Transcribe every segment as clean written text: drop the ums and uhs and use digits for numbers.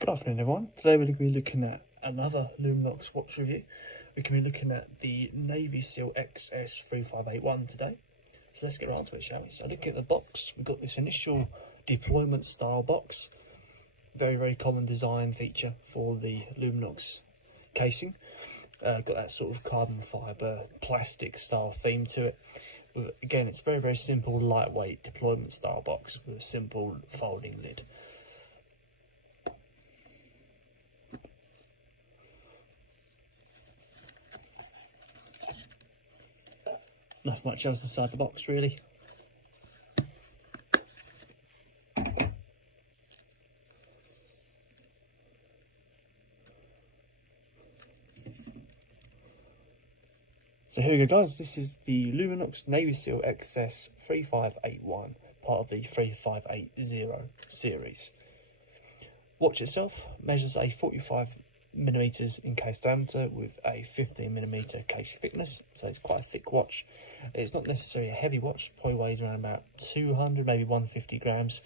Good afternoon everyone. Today we're going to be looking at another Luminox watch review. We're going to be looking at the Navy Seal XS3581 today. So let's get right onto it, shall we? So looking at the box, we've got this initial deployment style box. Very common design feature for the Luminox casing. Got that sort of carbon fibre plastic style theme to it. But again, it's very simple, lightweight deployment style box with a simple folding lid. Not much else inside the box really. So here we go guys, this is the Luminox Navy Seal XS3581, part of the 3580 series. Watch itself measures a 45mm in case diameter with a 15mm case thickness, so it's quite a thick watch. It's not necessarily a heavy watch, probably weighs around about 200, maybe 150 grams.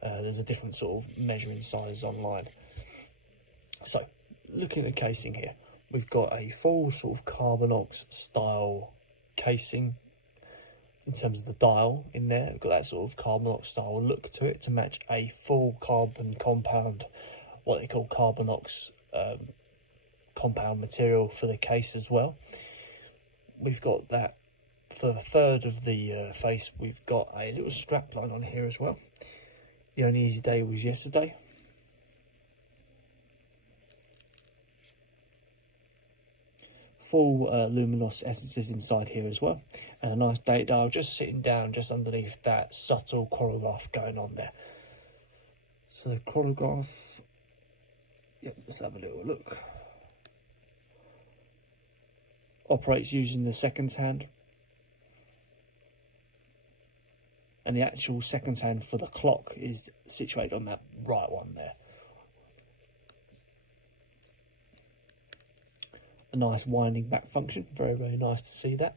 There's a different sort of measuring size online. So, looking at the casing here, we've got a full sort of Carbonox style casing in terms of the dial in there. We've got that sort of Carbonox style look to it to match a full carbon compound, what they call Carbonox compound material for the case as well. We've got that for the third of the face. We've got a little strap line on here as well. The only easy day was yesterday. Full luminous essences inside here as well, and a nice date dial just sitting down just underneath that subtle chronograph going on there. So the chronograph, yep, let's have a little look. Operates using the seconds hand, and the actual seconds hand for the clock is situated on that right one there. A nice winding back function, very nice to see that.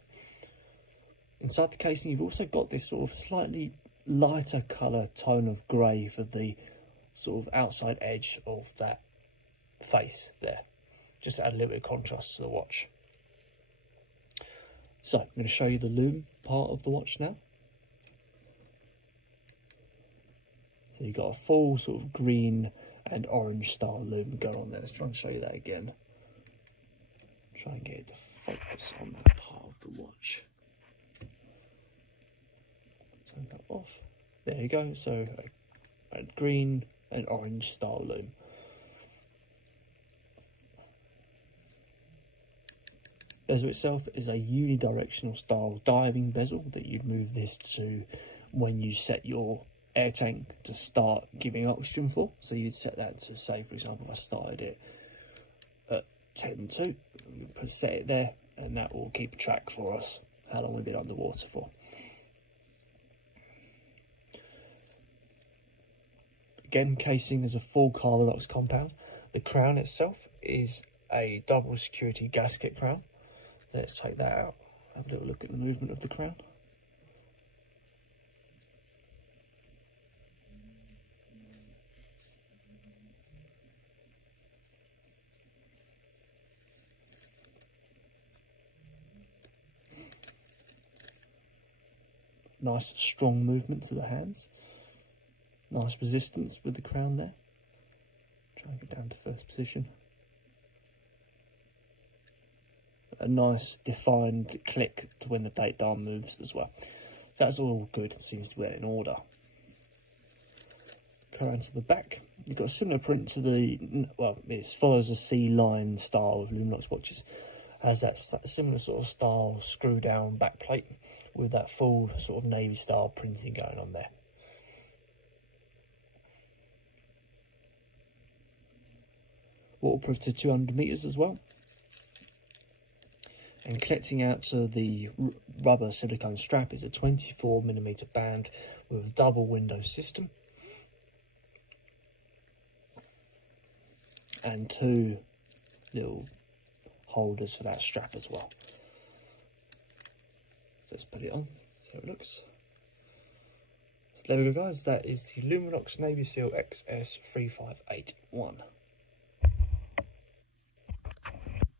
Inside the casing you've also got this sort of slightly lighter colour tone of grey for the sort of outside edge of that face there, just to add a little bit of contrast to the watch. So I'm going to show you the lume part of the watch now. So you've got a full sort of green and orange style lume going on there. Let's try and show you that again. Try and get it to focus on that part of the watch. Turn that off. There you go. So a green and orange style lume. Bezel itself is a unidirectional style diving bezel that you'd move this to when you set your air tank to start giving oxygen for. So you'd set that to, say for example, if I started it at 10:2, we set it there, and that will keep a track for us how long we've been underwater for. Again, casing is a full Carbonox compound. The crown itself is a double security gasket crown. So let's take that out, have a little look at the movement of the crown. Nice strong movement to the hands. Nice resistance with the crown there. Try and get down to first position. A nice defined click to when the date dial moves as well. That's all good, it seems to be in order. Go around to the back. You've got a similar print to the, well, it follows a C-line style of Luminox watches. Has that similar sort of style screw down back plate with that full sort of navy style printing going on there. Waterproof to 200 meters as well. And connecting out to the rubber silicone strap is a 24mm band with a double window system. And two little holders for that strap as well. So let's put it on, see how it looks. So there we go guys, that is the Luminox Navy Seal XS3581.